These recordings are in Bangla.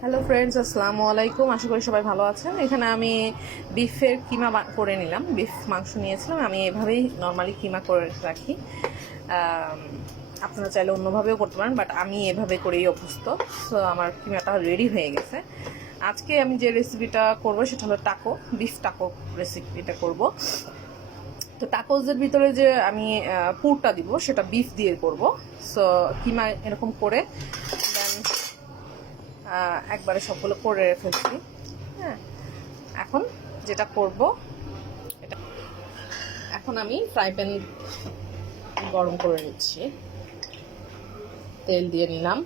হ্যালো ফ্রেন্ডস, আসসালামু আলাইকুম। আশা করি সবাই ভালো আছেন। এখানে আমি বিফের কিমা করে নিলাম। বিফ মাংস নিয়েছিলাম, আমি এভাবেই নর্মালি কিমা করে রাখি। আপনারা চাইলে অন্যভাবেও করতে পারেন, বাট আমি এভাবে করেই অভ্যস্ত। সো আমার কিমাটা রেডি হয়ে গেছে। আজকে আমি যে রেসিপিটা করব সেটা হলো টাকো, বিফ টাকো রেসিপিটা করব। তো টাকোজের ভিতরে যে আমি পুরটা দিব সেটা বিফ দিয়ে করব। সো কিমা এরকম করে দেন একবারে সবগুলো করে ফেলছি। হ্যাঁ, এখন যেটা করব, এটা এখন আমি ফ্রাই প্যান গরম করে নিচ্ছি, তেল দিয়ে নিলাম।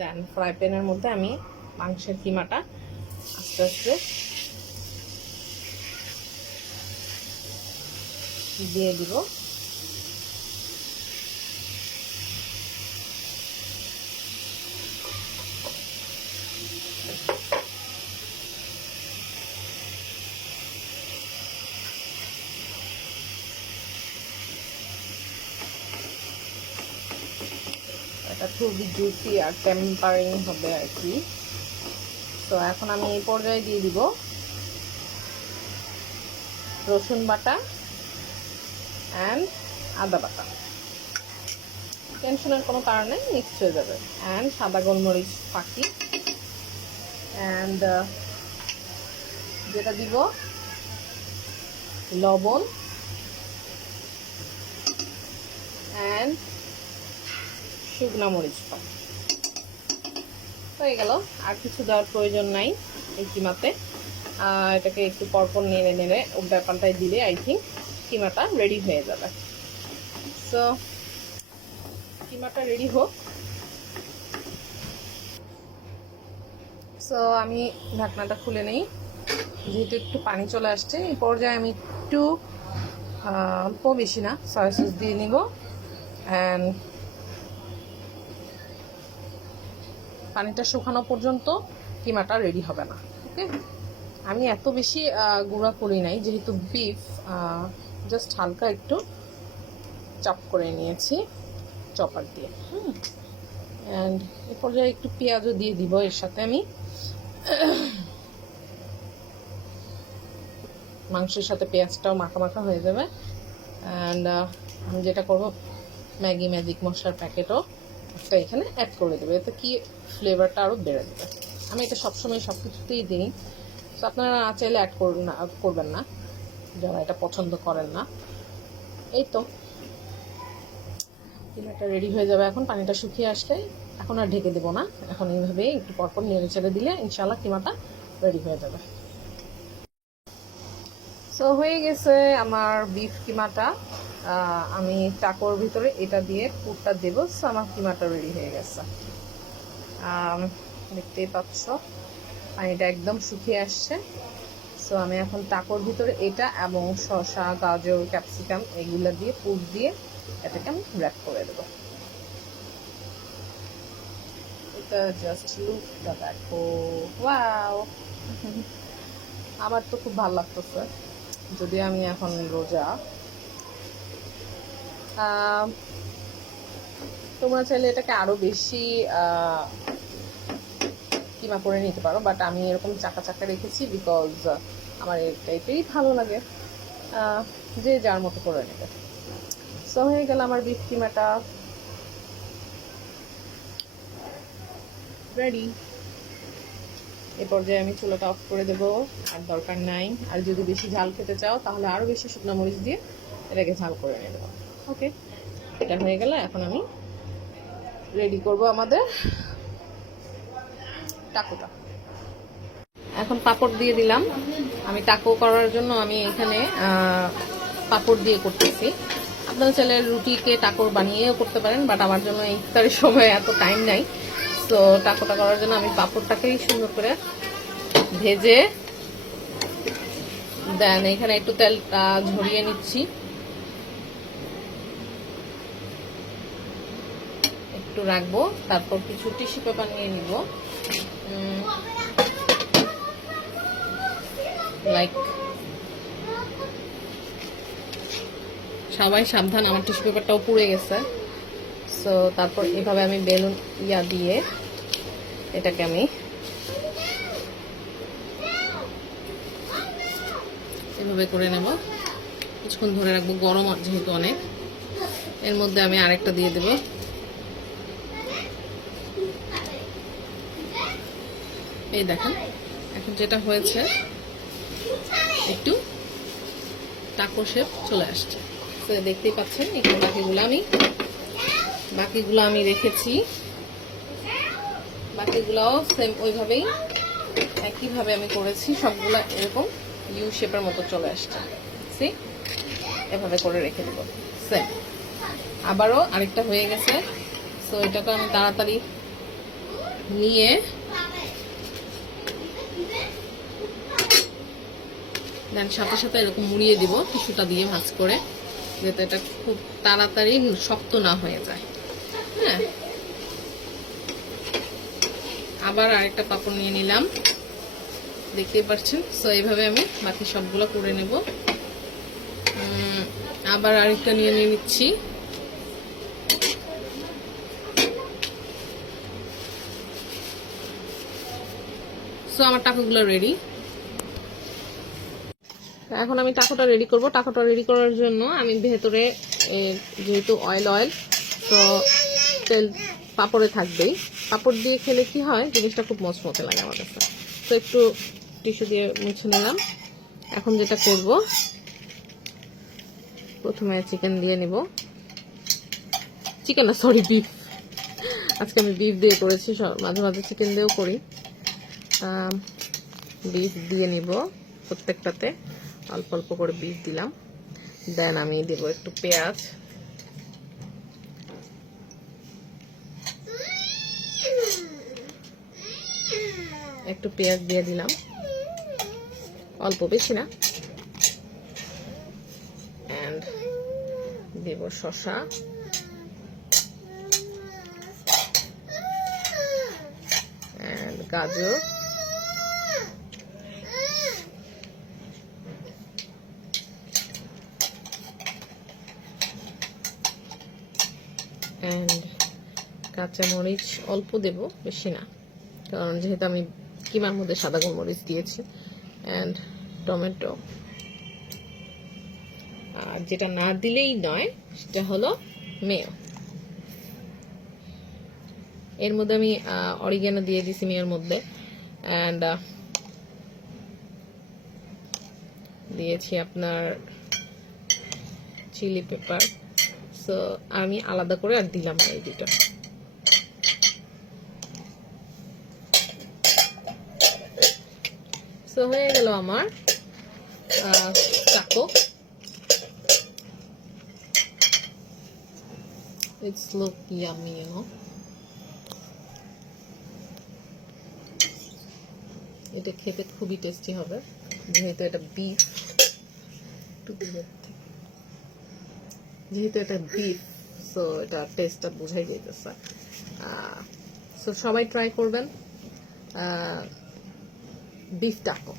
দেন ফ্রাই প্যানের মধ্যে আমি মাংসের কিমাটা আস্তে আস্তে দিয়ে দিব। এটা খুবই জুসি আর টেম্পারিং হবে আর কি। তো এখন আমি এই পর্যায়ে দিয়ে দিব রসুন বাটা অ্যান্ড আদা বাটা। টেনশনের কোনো কারণে মিক্সড হয়ে যাবে। অ্যান্ড সাদা গোলমরিচ ফাঁকি। অ্যান্ড যেটা দিব লবণ অ্যান্ড শুকনো মরিচ ফাঁকি। হয়ে গেল, আর কিছু দেওয়ার প্রয়োজন নাই এই কিমাতে। এটাকে একটু পরপর নেড়ে নেড়ে উল্টায় পাল্টায় দিলে আই থিঙ্ক কিমাটা রেডি হয়ে যাবে। সো কিমাটা রেডি হোক। সো আমি ঢাকনাটা খুলে নেই, যেহেতু একটু পানি চলে আসছে। এই পর্যায়ে আমি একটু অল্প, বেশি না, সয়া সস দিয়ে নিব। অ্যান্ড পানিটা শুকানো পর্যন্ত কিমাটা রেডি হবে না। ওকে, আমি এত বেশি গুঁড়া করি নাই, যেহেতু বিফ জাস্ট হালকা একটু চপ করে নিয়েছি চপার দিয়ে। অ্যান্ড এ পর্যায়ে একটু পেঁয়াজও দিয়ে দিব এর সাথে। আমি মাংসের সাথে পেঁয়াজটাও মাখা মাখা হয়ে যাবে। অ্যান্ড আমি যেটা করব, ম্যাগি ম্যাজিক মশলার প্যাকেটও একটা এখানে অ্যাড করে দেবে, এতে কি ফ্লেভারটা আরও বেড়ে দেবে। আমি এটা সবসময় সব কিছুতেই দিই। তো আপনারা না চাইলে অ্যাড করবেন না, যারা এটা পছন্দ করেন না। এই তো কিমাটা রেডি হয়ে যাবে। এখন পানিটা শুকিয়ে আসলে এখন আর ঢেকে দেবো না, এখন এইভাবে একটু পরপর নেড়ে চেড়ে দিলে ইনশাল্লাহ কিমাটা রেডি হয়ে যাবে। সো হয়ে গেছে আমার বিফ কিমাটা। আমি টাকোর ভিতরে এটা দিয়ে পুরটা দেব। সো আমার কিমাটা রেডি হয়ে গেছে, দেখতেই পাচ্ছ পানিটা একদম শুকিয়ে আসছে। সো আমি এখন টাকোর ভিতরে এটা এবং শসা, গাজর, ক্যাপসিকাম এগুলো দিয়ে পুর দিয়ে এটাকে আমি র্যাপ করে দেবো। এটা জাস্ট লুকটা দেখো, ওয়াও! আমার তো খুব ভালো লাগতেছে, যদি আমি এখন রোজা। তোমরা চাইলে এটাকে আরো বেশি কিমা করে নিতে পারো, বাট আমি এরকম চাকা চাকা রেখেছি বিকজ আমার এটাই ভালো লাগে। যে যার মতো করে নেবে। সো হয়ে গেল আমার বিফ কিমাটা রেডি। এ পর্যায়ে আমি চুলাটা অফ করে দেবো, আর দরকার নাই। আর যদি বেশি ঝাল খেতে চাও তাহলে আরও বেশি শুকনো মরিচ দিয়ে এটাকে ঝাল করে নেব। ওকে, এটা হয়ে গেলে এখন আমি রেডি করব আমাদের টাকোটা। এখন পাপড় দিয়ে দিলাম। আমি টাকো করার জন্য আমি এখানে পাপড় দিয়ে করতেছি। আপনারা চাইলে রুটিকে টাকো বানিয়েও করতে পারেন, বাট আমার জন্য ইফতারের সময় এত টাইম নাই। তো টাকোটা করার জন্য আমি পাপড়টাকেই সুন্দর করে ভেজে দেন এখানে একটু তেলটা ঝরিয়ে নিচ্ছি, একটু রাখবো। তারপর কিছু টিস্যু পেপার নিয়ে নিব, লাইক সবাই সাবধান, আমার টিস্যু পেপারটাও পুড়ে গেছে। সো তারপর এভাবে আমি বেলুন দিয়ে এটাকে আমি এভাবে করে নেব, কিছুক্ষণ ধরে রাখবো, গরম যেহেতু অনেক। এর মধ্যে আমি আরেকটা দিয়ে দেব। এই দেখেন এখন যেটা হয়েছে, একটু টাকো শেপ চলে আসছে। তো দেখতেই পাচ্ছেন এখানে বাকিগুলো আমি রেখেছি, বাকিগুলোও সেম ওইভাবেই একইভাবে আমি করেছি। সবগুলো এরকম ইউ শেপের মতো চলে আসছে। সি এভাবে করে রেখে দেব। সেম আবারও আরেকটা হয়ে গেছে। সো এটাকে আমি তাড়াতাড়ি নিয়ে দেন সাথে সাথে এরকম মুড়িয়ে দিব টিস্যুটা দিয়ে ভাঁজ করে, যাতে এটা খুব তাড়াতাড়ি শক্ত না হয়ে যায়। হ্যাঁ, আবার আরেকটা পাপড় নিয়ে নিলাম, দেখতেই পাচ্ছেন। সো এইভাবে আমি বাকি সবগুলো করে নেব। আবার আরেকটা নিয়ে নিচ্ছি। সো আমার টাকুগুলো রেডি। এখন আমি টাকুটা রেডি করব। টাকুটা রেডি করার জন্য আমি ভেতরে যেহেতু অয়েল তো তেল পাপড়ে থাকবেই। পাপড় দিয়ে খেলে কি হয়, জিনিসটা খুব মচমচে লাগে আমার কাছে। তো একটু টিস্যু দিয়ে মুছে নিলাম। এখন যেটা করব, প্রথমে চিকেন দিয়ে নিব। চিকেন না, সরি, বিফ। আজকে আমি বিফ দিয়ে করেছি, মাঝে মাঝে চিকেন দিয়েও করি। বিফ দিয়ে নিব, প্রত্যেকটাতে অল্প অল্প করে বিফ দিলাম। দেন আমি দেব একটু পেঁয়াজ, দিয়ে দিলাম, অল্প, বেশি না। এন্ড দেব শসা, এন্ড গাজর, এন্ড কাঁচামরিচ অল্প দেব, বেশি না, কারণ যেহেতু আমি কিমার মধ্যে সাদা গোলমরিচ দিয়েছি। And tomato. আর যেটা না দিলেই নয় সেটা হলো মেয়ো। এর মধ্যে আমি অরিগানো দিয়ে দিছি মেয়োর মধ্যে। এন্ড দিয়েছি আপনার চিলি পেপার। সো আমি আলাদা করে আর দিলাম না এই দুটো। সো হয়ে গেল আমার taco. It's look yummy, you know. এটা খেতে খুবই টেস্টি হবে, যেহেতু এটা বিফ। সো এটা টেস্টটা বোঝাই যাইতেছে। সো সবাই ট্রাই করবেন বিফ টাকো।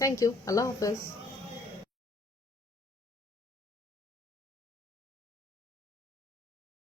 থ্যাংক ইউ, আল্লাহ হাফেজ।